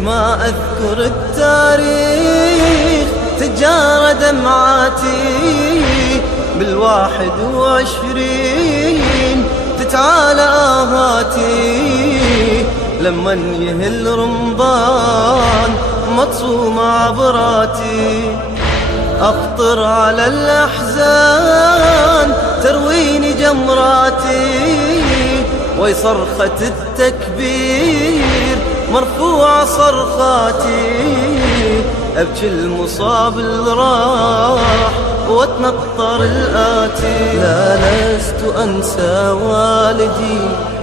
ما أذكر التاريخ تجارى دمعاتي، بال21 تتعالى آهاتي، لمن يهل رمضان متصوم عبراتي، أخطر على الأحزان ترويني جمراتي، وي صرخة التكبير مرفوع صرخاتي، أبكي المصاب اللي راح واتنطر الآتي. لا لست أنسى والدي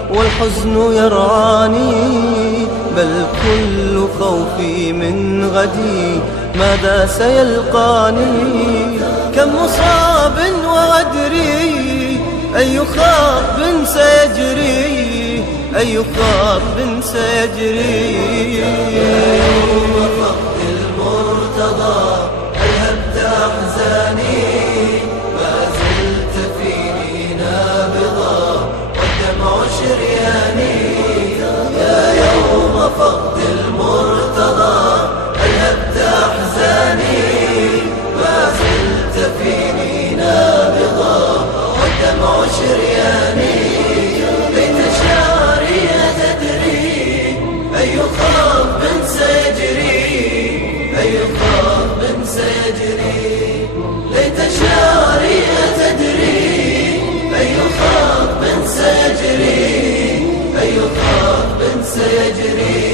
والحزن يرعاني، بل كل خوفي من غدي ماذا سيلقاني. كم مصاب وغدري أي خاطب سيجري، أي خاطب سيجري. يوم فقد المرتضى ألهبت أحزاني، ما زلت فيني نابضا والدمع شرياني. يا يوم فقد المرتضى ألهبت أحزاني، ما زلت فيني نابضا والدمع شرياني. ليت شعري تدري أي خاطب سيجري، أي خاطب سيجري. ليت شعري تدري أي خاطب سيجري، أي خاطب سيجري.